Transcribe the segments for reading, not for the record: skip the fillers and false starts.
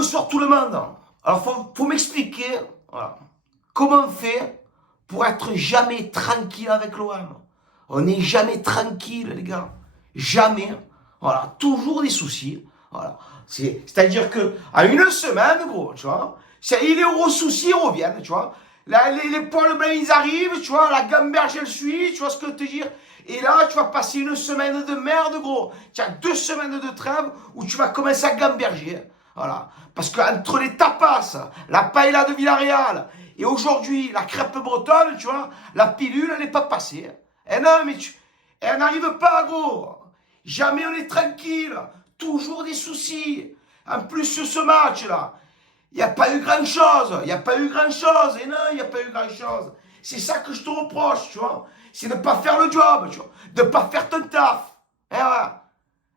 Bonsoir tout le monde. Alors, faut m'expliquer voilà, comment on fait pour être jamais tranquille avec l'OM. On n'est jamais tranquille, les gars. Jamais. Voilà, toujours des soucis. Voilà. C'est-à-dire que à une semaine, gros, tu vois, les gros soucis reviennent, tu vois. Là, les poils blancs, ils arrivent, tu vois, la gamberge, elle suit, tu vois ce que je veux te dire. Et là, tu vas passer une semaine de merde, gros. Tu as 2 semaines de trêve où tu vas commencer à gamberger. Voilà. Parce qu'entre les tapas, la paella de Villarreal et aujourd'hui, la crêpe bretonne, tu vois, la pilule, elle n'est pas passée. Eh non, mais elle n'arrive pas, gros. Jamais on est tranquille. Toujours des soucis. En plus, ce match-là, il n'y a pas eu grand-chose. Il n'y a pas eu grand-chose. Et non, il n'y a pas eu grand-chose. C'est ça que je te reproche, tu vois. C'est de ne pas faire le job, tu vois. De ne pas faire ton taf. Et voilà.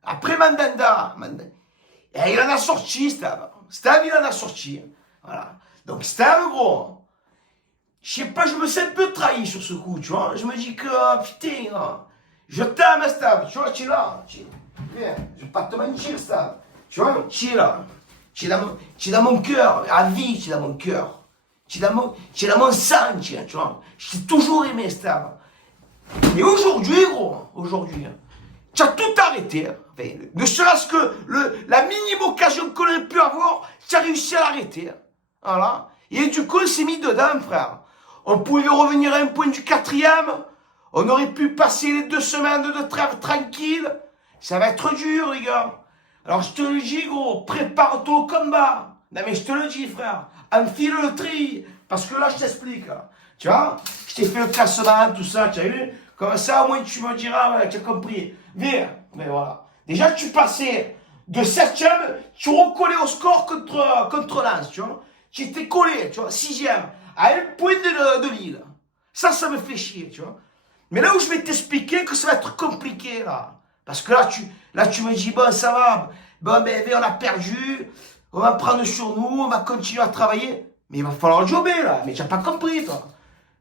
Après Mandanda, il en a sorti, Stave. Stave, il en a sorti. Voilà. Donc, Stave, gros, je sais pas, je me sens un peu trahi sur ce coup, tu vois. Je me dis que, putain, je t'aime, Stave. Tu vois, tu es là. Viens, je vais pas te mentir, Stave. Tu vois, tu es là. Tu es dans mon cœur. À vie, tu es dans mon cœur. Tu es dans mon sang, tu vois. Je t'ai toujours aimé, Stave. Mais aujourd'hui, gros, aujourd'hui, tu as tout arrêté. Enfin, ne serait-ce que la minime occasion qu'on ait pu avoir, tu as réussi à l'arrêter. Voilà. Et du coup, on s'est mis dedans, frère. On pouvait revenir à un point du 4e. On aurait pu passer les 2 semaines de trêve tranquille. Ça va être dur, les gars. Alors, je te le dis, gros, prépare-toi au combat. Non, mais je te le dis, frère. Enfile le tri. Parce que là, je t'explique. Tu vois, je t'ai fait le classement, tout ça, tu as vu? Comme ça, au moins, tu me diras, ouais, tu as compris. Viens, mais voilà. Déjà, tu passais de 7e, tu recollais au score contre Lens, tu vois. Tu étais collé, tu vois, 6e, à un point de Lille. Ça me fait chier, tu vois. Mais là où je vais t'expliquer que ça va être compliqué, là. Parce que là, tu me dis, bon, ça va. Bon, ben, on a perdu. On va prendre sur nous, on va continuer à travailler. Mais il va falloir jobber, là. Mais tu n'as pas compris, toi.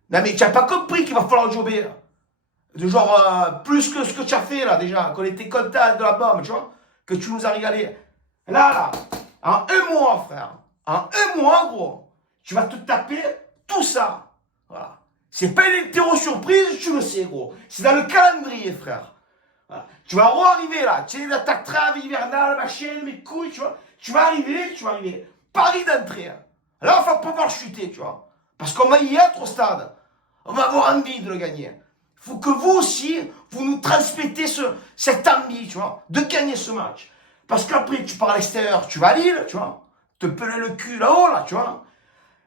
Non, mais tu n'as pas compris qu'il va falloir jobber, là. De genre, plus que ce que tu as fait, là, déjà. Qu'on était content de la bombe, tu vois. Que tu nous as régalé. Là, en 1 mois, frère. En 1 mois, gros. Tu vas te taper tout ça. Voilà. C'est pas une interro surprise, tu le sais, gros. C'est dans le calendrier, frère. Voilà. Tu vas arriver là. Tu sais, dans ta trave hivernale, ma chaîne, mes couilles, tu vois. Tu vas arriver. Paris d'entrée. Hein. Là, on va pouvoir chuter, tu vois. Parce qu'on va y être au stade. On va avoir envie de le gagner. Il faut que vous aussi, vous nous transmettez cette envie, tu vois, de gagner ce match. Parce qu'après, tu pars à l'extérieur, tu vas à Lille, tu vois. Te peler le cul là-haut, là, tu vois.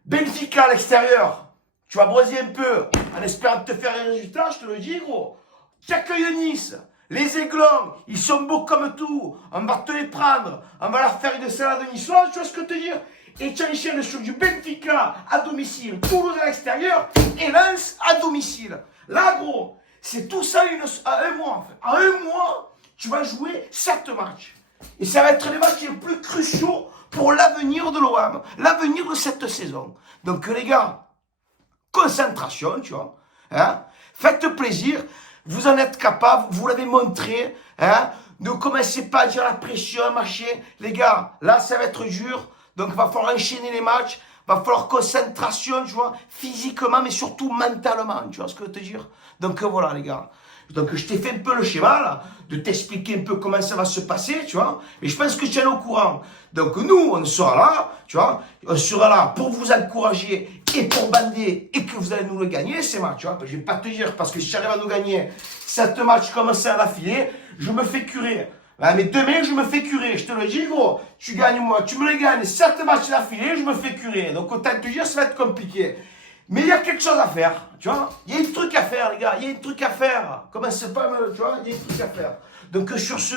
Benfica à l'extérieur, tu vas broser un peu en espérant te faire un résultat, je te le dis, gros. Tu accueilles Nice. Les Aiglons, ils sont beaux comme tout. On va te les prendre. On va leur faire une salade niçoise, tu vois ce que je veux te dire? Et tu enchaînes sur du Benfica à domicile, Toulouse à l'extérieur et Lens à domicile. Là, gros, c'est tout ça à 1 mois. En fait. En 1 mois, tu vas jouer 7 matchs. Et ça va être les matchs les plus cruciaux pour l'avenir de l'OM, l'avenir de cette saison. Donc, les gars, concentration, tu vois. Hein? Faites plaisir. Vous en êtes capable, vous l'avez montré. Hein? Ne commencez pas à dire la pression, machin. Les gars, là, ça va être dur. Donc, il va falloir enchaîner les matchs. Il va falloir concentration, tu vois, physiquement, mais surtout mentalement, tu vois ce que je veux te dire. Donc, voilà, les gars. Donc, je t'ai fait un peu le schéma, là, de t'expliquer un peu comment ça va se passer, tu vois. Mais je pense que tu es au courant. Donc, nous, on sera là, tu vois. On sera là pour vous encourager et pour bander et que vous allez nous le gagner, ces matchs, tu vois. Je ne vais pas te dire, parce que si j'arrive à nous gagner 7 matchs comme ça à l'affilée, je me fais curer. Ah, mais demain, je me fais curer. Je te le dis, gros. Tu gagnes, moi. Tu me les gagnes 7 matchs d'affilée, je me fais curer. Donc, autant te dire, ça va être compliqué. Mais il y a quelque chose à faire. Tu vois, il y a un truc à faire, les gars. Il y a un truc à faire. Commencez pas, tu vois, il y a un truc à faire. Donc, sur ce,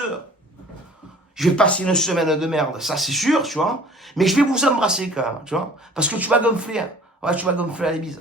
je vais passer une semaine de merde. Ça, c'est sûr, tu vois. Mais je vais vous embrasser quand même, tu vois. Parce que tu vas gonfler. Ouais, tu vas gonfler à la bise.